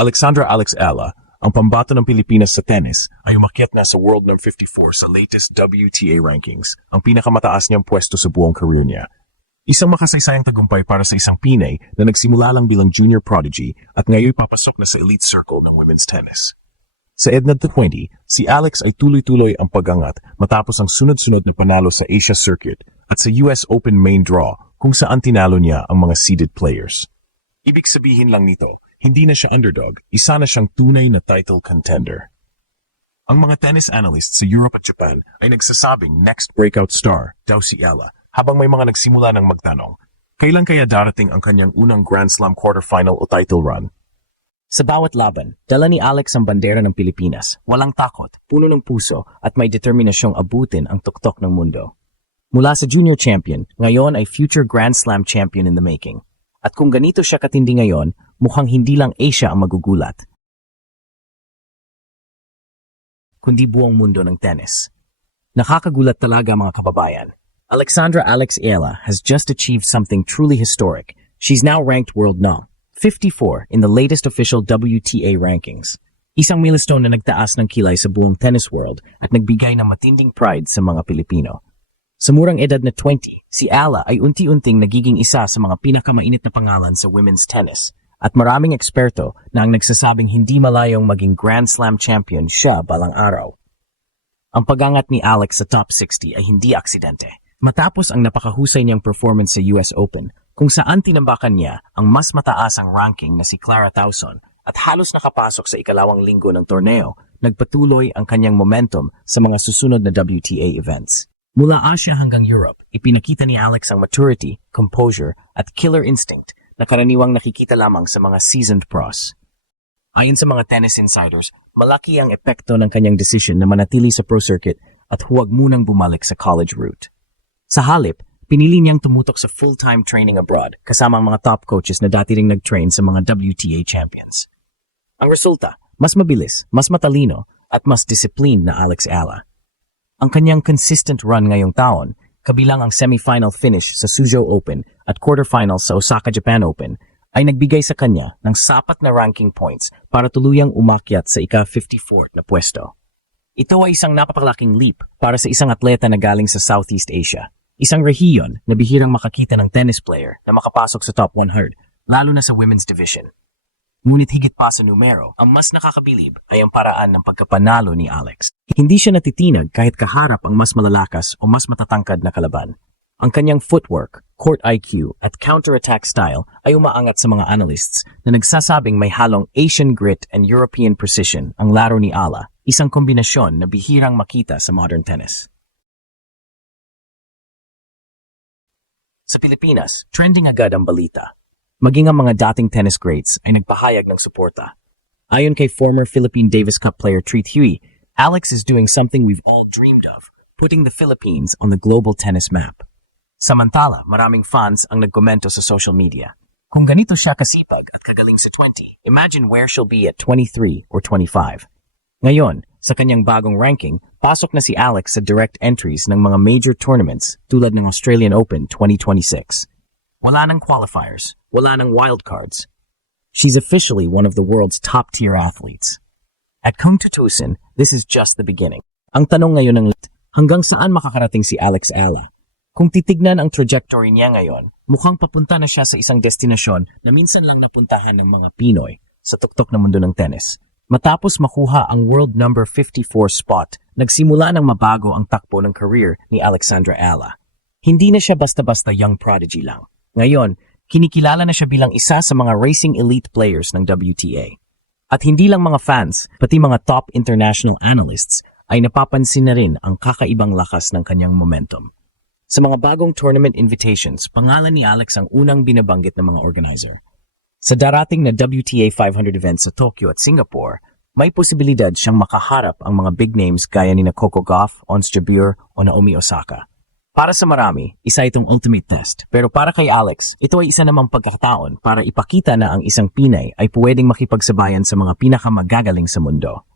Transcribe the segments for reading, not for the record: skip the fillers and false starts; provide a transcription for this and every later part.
Alexandra Alex Ala, ang pambato ng Pilipinas sa tennis, ay umakyat na sa World No. 54 sa latest WTA rankings, ang pinakamataas niyang pwesto sa buong career niya. Isang makasaysayang tagumpay para sa isang Pinay na nagsimula lang bilang junior prodigy at ngayon papasok na sa elite circle ng women's tennis. Sa edad na 20, si Alex ay tuloy-tuloy ang pag-angat matapos ang sunod-sunod na panalo sa Asia Circuit at sa US Open main draw kung saan tinalo niya ang mga seeded players. Ibig sabihin lang nito, hindi na siya underdog, isa na siyang tunay na title contender. Ang mga tennis analysts sa Europe at Japan ay nagsasabing next breakout star daw si Ala, habang may mga nagsimula ng magtanong, kailan kaya darating ang kanyang unang Grand Slam quarterfinal o title run? Sa bawat laban, dala ni Alex ang bandera ng Pilipinas, walang takot, puno ng puso at may determinasyong abutin ang tuktok ng mundo. Mula sa junior champion, ngayon ay future Grand Slam champion in the making. At kung ganito siya katindi ngayon, mukhang hindi lang Asia ang magugulat, kundi buong mundo ng tennis. Nakakagulat talaga mga kababayan. Alexandra Alex Ala has just achieved something truly historic. She's now ranked world No. 54 in the latest official WTA rankings. Isang milestone na nagtaas ng kilay sa buong tennis world at nagbigay ng matinding pride sa mga Pilipino. Sa murang edad na 20, si Ala ay unti-unting nagiging isa sa mga pinakamainit na pangalan sa women's tennis at maraming eksperto na ang nagsasabing hindi malayong maging Grand Slam champion siya balang araw. Ang pag-angat ni Alex sa top 60 ay hindi aksidente. Matapos ang napakahusay niyang performance sa US Open, kung saan tinambakan niya ang mas mataas ang ranking na si Clara Tauson at halos nakapasok sa ikalawang linggo ng torneo, nagpatuloy ang kanyang momentum sa mga susunod na WTA events. Mula Asia hanggang Europe, ipinakita ni Alex ang maturity, composure, at killer instinct na karaniwang nakikita lamang sa mga seasoned pros. Ayon sa mga tennis insiders, malaki ang epekto ng kanyang desisyon na manatili sa pro circuit at huwag munang bumalik sa college route. Sa halip, pinili niyang tumutok sa full-time training abroad kasama ang mga top coaches na dati ring nag-train sa mga WTA champions. Ang resulta, mas mabilis, mas matalino, at mas disciplined na Alex Ala. Ang kanyang consistent run ngayong taon, kabilang ang semi-final finish sa Suzhou Open at quarterfinals sa Osaka Japan Open, ay nagbigay sa kanya ng sapat na ranking points para tuluyang umakyat sa ika-54 na pwesto. Ito ay isang napakalaking leap para sa isang atleta na galing sa Southeast Asia. Isang rehiyon na bihirang makakita ng tennis player na makapasok sa top 100, lalo na sa women's division. Ngunit higit pa sa numero, ang mas nakakabilib ay ang paraan ng pagkapanalo ni Alex. Hindi siya natitinag kahit kaharap ang mas malalakas o mas matatangkad na kalaban. Ang kanyang footwork, court IQ at counter-attack style ay umaangat sa mga analysts na nagsasabing may halong Asian grit and European precision ang laro ni Ala, isang kombinasyon na bihirang makita sa modern tennis. Sa Pilipinas, trending agad ang balita. Maging ang mga dating tennis greats ay nagpahayag ng suporta. Ayon kay former Philippine Davis Cup player Treat Huey, Alex is doing something we've all dreamed of, putting the Philippines on the global tennis map. Samantala, maraming fans ang nagkomento sa social media. Kung ganito siya kasipag at kagaling sa 20, imagine where she'll be at 23 or 25. Ngayon, sa kanyang bagong ranking, pasok na si Alex sa direct entries ng mga major tournaments tulad ng Australian Open 2026. Wala nang qualifiers, wala nang wildcards. She's officially one of the world's top-tier athletes. At kung tutusin, this is just the beginning. Ang tanong ngayon ng hanggang saan makakarating si Alex Ala? Kung titignan ang trajectory niya ngayon, mukhang papunta na siya sa isang destinasyon na minsan lang napuntahan ng mga Pinoy sa tuktok ng mundo ng tennis. Matapos makuha ang world number 54 spot, nagsimula ng mabago ang takbo ng career ni Alexandra Ala. Hindi na siya basta-basta young prodigy lang. Ngayon, kinikilala na siya bilang isa sa mga racing elite players ng WTA. At hindi lang mga fans, pati mga top international analysts ay napapansin na rin ang kakaibang lakas ng kanyang momentum. Sa mga bagong tournament invitations, pangalan ni Alex ang unang binabanggit ng mga organizer. Sa darating na WTA 500 events sa Tokyo at Singapore, may posibilidad siyang makaharap ang mga big names gaya ni Coco Gauff, Ons Jabeur o Naomi Osaka. Para sa marami, isa itong ultimate test. Pero para kay Alex, ito ay isa namang pagkakataon para ipakita na ang isang Pinay ay pwedeng makipagsabayan sa mga pinakamagagaling sa mundo.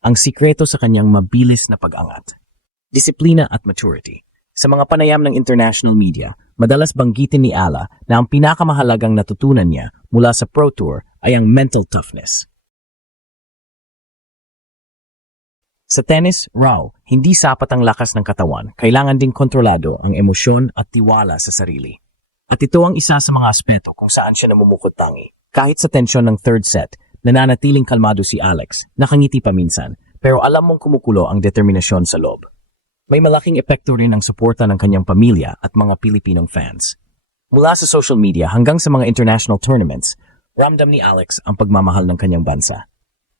Ang sikreto sa kanyang mabilis na pag-angat. Disiplina at maturity. Sa mga panayam ng international media, madalas banggitin ni Ala na ang pinakamahalagang natutunan niya mula sa Pro Tour ay ang mental toughness. Sa tennis, raw, hindi sapat ang lakas ng katawan, kailangan ding kontrolado ang emosyon at tiwala sa sarili. At ito ang isa sa mga aspeto kung saan siya namumukod tangi. Kahit sa tensyon ng third set, nananatiling kalmado si Alex, nakangiti pa minsan, pero alam mong kumukulo ang determinasyon sa loob. May malaking epekto rin ang suporta ng kanyang pamilya at mga Pilipinong fans. Mula sa social media hanggang sa mga international tournaments, ramdam ni Alex ang pagmamahal ng kanyang bansa.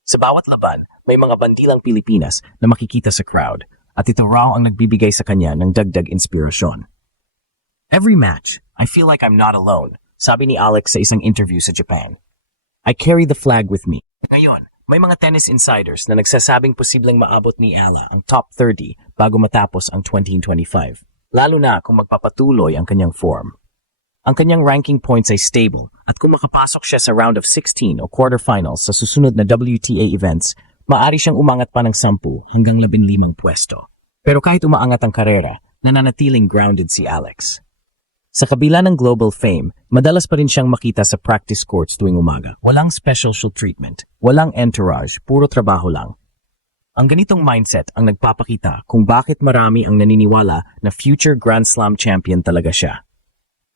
Sa bawat laban, may mga bandilang Pilipinas na makikita sa crowd at ito raw ang nagbibigay sa kanya ng dagdag inspirasyon. Every match, I feel like I'm not alone, sabi ni Alex sa isang interview sa Japan. I carry the flag with me. Ngayon, may mga tennis insiders na nagsasabing posibleng maabot ni Ella ang top 30 bago matapos ang 2025, lalo na kung magpapatuloy ang kanyang form. Ang kanyang ranking points ay stable at kung makapasok siya sa round of 16 o quarterfinals sa susunod na WTA events, maaari siyang umangat pa ng 10 hanggang 15 pwesto. Pero kahit umaangat ang karera, nananatiling grounded si Alex. Sa kabila ng global fame, madalas pa rin siyang makita sa practice courts tuwing umaga. Walang special treatment, walang entourage, puro trabaho lang. Ang ganitong mindset ang nagpapakita kung bakit marami ang naniniwala na future Grand Slam champion talaga siya.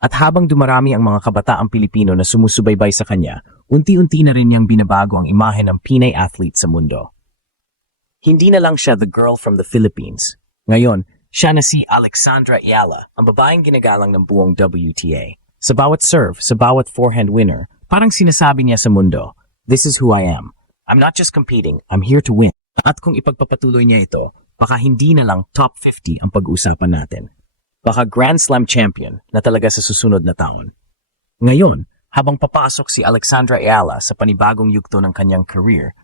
At habang dumarami ang mga kabataang Pilipino na sumusubaybay sa kanya, unti-unti na rin niyang binabago ang imahe ng Pinay athlete sa mundo. Hindi na lang siya the girl from the Philippines. Ngayon, siya na si Alexandra Ayala, ang babaeng ginagalang ng buong WTA. Sa bawat serve, sa bawat forehand winner, parang sinasabi niya sa mundo, "This is who I am. I'm not just competing, I'm here to win." At kung ipagpapatuloy niya ito, baka hindi na lang top 50 ang pag-uusapan natin. Baka Grand Slam champion na talaga sa susunod na taon. Ngayon, habang papasok si Alexandra Ayala sa panibagong yugto ng kanyang career,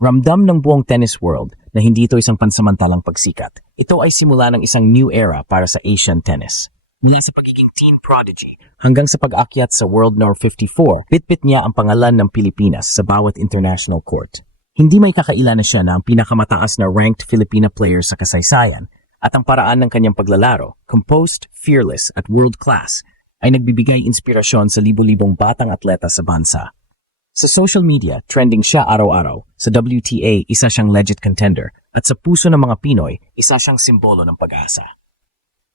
ramdam ng buong tennis world na hindi ito isang pansamantalang pagsikat. Ito ay simula ng isang new era para sa Asian tennis. Mula sa pagiging teen prodigy hanggang sa pag-akyat sa World No. 54, bitbit niya ang pangalan ng Pilipinas sa bawat international court. Hindi may kakailan na siya na ang pinakamataas na ranked Filipina player sa kasaysayan at ang paraan ng kanyang paglalaro, composed, fearless at world-class, ay nagbibigay inspirasyon sa libo-libong batang atleta sa bansa. Sa social media, trending siya araw-araw. Sa WTA, isa siyang legit contender. At sa puso ng mga Pinoy, isa siyang simbolo ng pag-asa.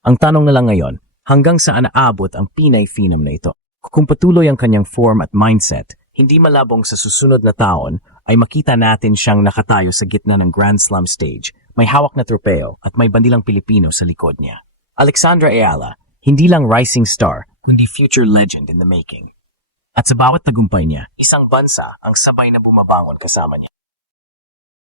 Ang tanong na lang ngayon, hanggang saan naabot ang Pinay phenom na ito? Kung patuloy ang kanyang form at mindset, hindi malabong sa susunod na taon ay makita natin siyang nakatayo sa gitna ng Grand Slam stage, may hawak na tropeo at may bandilang Pilipino sa likod niya. Alexandra Ayala, hindi lang rising star, kundi future legend in the making. At sa bawat tagumpay niya, isang bansa ang sabay na bumabangon kasama niya.